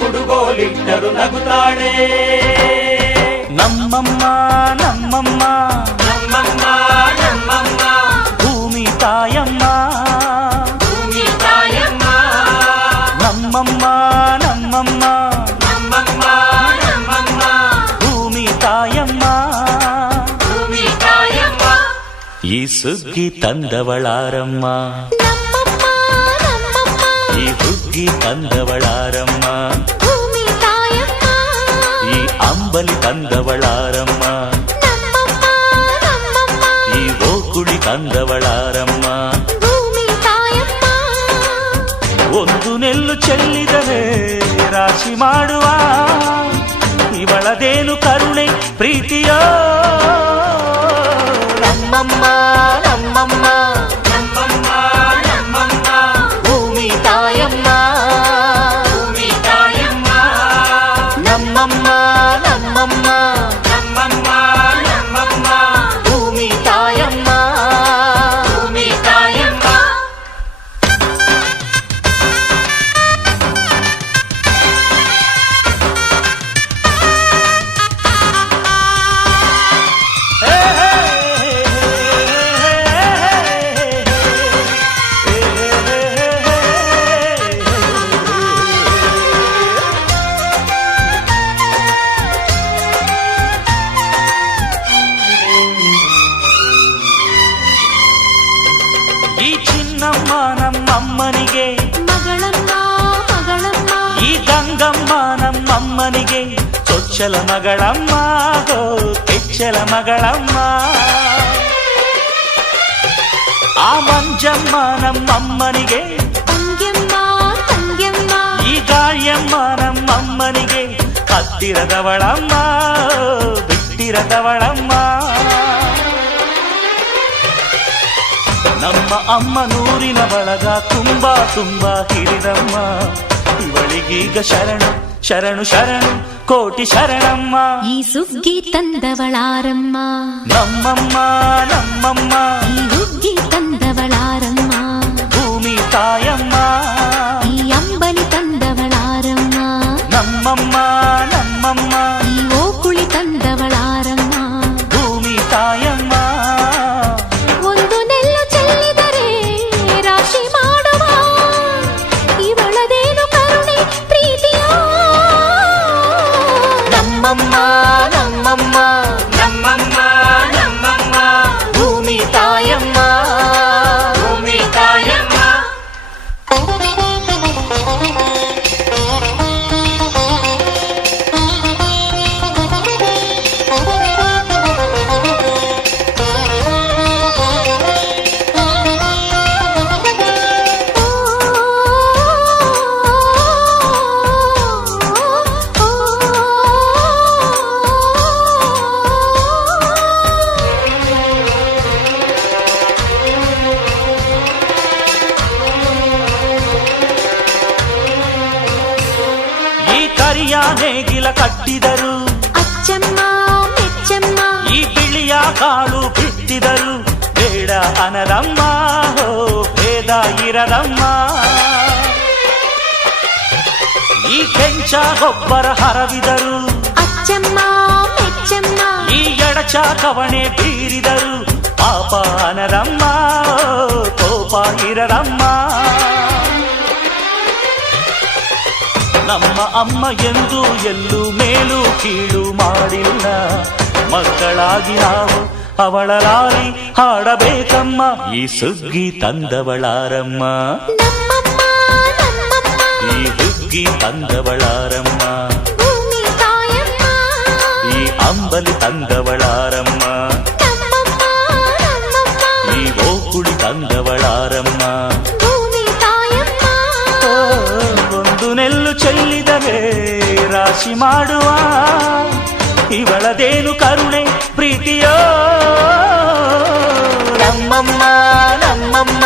ಕುಡುಗೋಲಿಟ್ಟರು ನಗುತ್ತಾಳೆ. ನಮ್ಮಮ್ಮ ನಮ್ಮಮ್ಮ ನಮ್ಮಮ್ಮ ನಮ್ಮಮ್ಮ ಭೂಮಿ ತಾಯಮ್ಮ, ಭೂಮಿ ತಾಯಮ್ಮ. ನಮ್ಮಮ್ಮ ನಮ್ಮಮ್ಮ ನಮ್ಮಮ್ಮ ನಮ್ಮಮ್ಮ ಭೂಮಿ ತಾಯಮ್ಮ. ಭೂಮಿ ತಾಯಮ್ಮ. ಈ ಸುಗ್ಗಿ ತಂದವಳಾರಮ್ಮ, ಈ ಹುಗ್ಗಿ ತಂದವಳಾರಮ್ಮ, ಈ ಅಂಬಲಿ ತಂದವಳಾರಮ್ಮ, ಈ ಓಕುಳಿ ತಂದವಳಾರಮ್ಮ. ಒಂದು ನೆಲ್ಲು ಚೆಲ್ಲಿದರೆ ರಾಶಿ ಮಾಡುವ ಇವಳದೇನು ಕರುಣೆ ಪ್ರೀತಿಯೋ. ನಮ್ಮಮ್ಮ ನಮ್ಮಮ್ಮ ನಮ್ಮಮ್ಮ ನಮ್ಮಮ್ಮ ಭೂಮಿ ತಾಯಮ್ಮ, ಭೂಮಿ ತಾಯಮ್ಮ. ನಮ್ಮಮ್ಮ ನಮ್ಮಮ್ಮ ನಮ್ಮಮ್ಮ ನಮ್ಮಮ್ಮ ಭೂಮಿ ತಾಯಮ್ಮ. ಭೂಮಿ ತಾಯಮ್ಮ. ಈ ಚಿನ್ನಮ್ಮ ನಮ್ಮಮ್ಮನಿಗೆ ಮಗಳಮ್ಮ ಮಗಳಮ್ಮ, ಈ ಗಂಗಮ್ಮ ನಮ್ಮಮ್ಮನಿಗೆ ಚೊಚ್ಚಲ ಮಗಳಮ್ಮ, ಹೋ ಕೆಚ್ಚಲ ಮಗಳಮ್ಮ. ಆ ಮಂಜಮ್ಮ ನಮ್ಮಮ್ಮನಿಗೆ ತಂಗ್ಯಮ್ಮ ತಂಗ್ಯಮ್ಮ, ಈ ಗಾಳಿಯಮ್ಮ ನಮ್ಮಮ್ಮನಿಗೆ ಹತ್ತಿರದವಳಮ್ಮ, ಬಿಟ್ಟಿರದವಳಮ್ಮ. ನಮ್ಮ ಅಮ್ಮ ನೂರಿನ ಬಳಗ ತುಂಬಾ ತುಂಬಾ ಹಿರಿದಮ್ಮ, ಇವಳಿಗೀಗ ಶರಣು ಶರಣು ಶರಣು ಕೋಟಿ ಶರಣಮ್ಮ. ಈ ಸುಗ್ಗಿ ತಂದವಳಾರಮ್ಮ, ನಮ್ಮಮ್ಮ ನಮ್ಮಮ್ಮ ಈ ಹುಗ್ಗಿ ತಂದವಳಾರಮ್ಮ, ಭೂಮಿ ತಾಯಮ್ಮ, ಈ ಅಂಬಲಿ ತಂದವಳಾರಮ್ಮ, ನಮ್ಮಮ್ಮ ನಮ್ಮಮ್ಮ ಈ ಓಕುಳಿ ತಂದವಳಾರಮ್ಮ. ಭೂಮಿ ತಾಯಮ್ಮ. ಒಂದು ನೆಲ್ಲು ಚೆಲ್ಲಿದರೆ ರಾಶಿ ಮಾಡುವ ಇವಳದೇನು ಕರುಣೆ ಪ್ರೀತಿಯೋ. ನಮ್ಮಮ್ಮ ನಮ್ಮಮ್ಮ ನಮ್ಮಮ್ಮ ನಮ್ಮಮ್ಮ ಭೂಮಿ ತಾಯಮ್ಮ, ಭೂಮಿ ತಾಯಮ್ಮ. ಈ ಕರಿಯ ನೇಗಿಲ ಕಟ್ಟಿದರು, ಅಚ್ಚಮ್ಮ ಮೆಚ್ಚಮ್ಮ, ಈ ಬಿಳಿಯ ಕಾಳು ಬಿತ್ತಿದರು, ಬೇಡ ಅನರಮ್ಮ, ಹೋ ಭೇದ ಇರದಮ್ಮ. ಈ ಕೆಂಚ ಗೊಬ್ಬರ ಹರವಿದರು, ಅಚ್ಚಮ್ಮ ಮೆಚ್ಚಮ್ಮ, ಈ ಎಡಚ ಕವಣೆ ಬೀರಿದರು, ಪಾಪ ಅನರಮ್ಮ, ಕೋಪ ಇರದಮ್ಮ. ನಮ್ಮ ಅಮ್ಮ ಎಂದು ಎಲ್ಲೂ ಮೇಲು ಕೀಳು ಮಾಡಿಲ್ಲ, ಮಕ್ಕಳಾಗಿ ನಾವು ಅವಳ ಲಾಲಿ ಹಾಡಬೇಕಮ್ಮ. ಈ ಸುಗ್ಗಿ ತಂದವಳಾರಮ್ಮ, ನಮ್ಮಮ್ಮ ನಮ್ಮಮ್ಮ, ಈ ಹುಗ್ಗಿ ತಂದವಳಾರಮ್ಮ, ಭೂಮಿ ತಾಯಮ್ಮ, ಈ ಅಂಬಲಿ ತಂದವಳಾರಮ್ಮ, ನಮ್ಮಮ್ಮ ನಮ್ಮಮ್ಮ, ಈ ಓಕುಳಿ ತಂದವಳಾರಮ್ಮ. ಭೂಮಿ ತಾಯಮ್ಮ. ಒಂದು ನೆಲ್ಲು ಚೆಲ್ಲಿದರೆ ರಾಶಿ ಮಾಡುವ ಇವಳದೇನು ಕರುಣೆ ಪ್ರೀತಿಯೋ. ನಮ್ಮಮ್ಮ ನಮ್ಮಮ್ಮ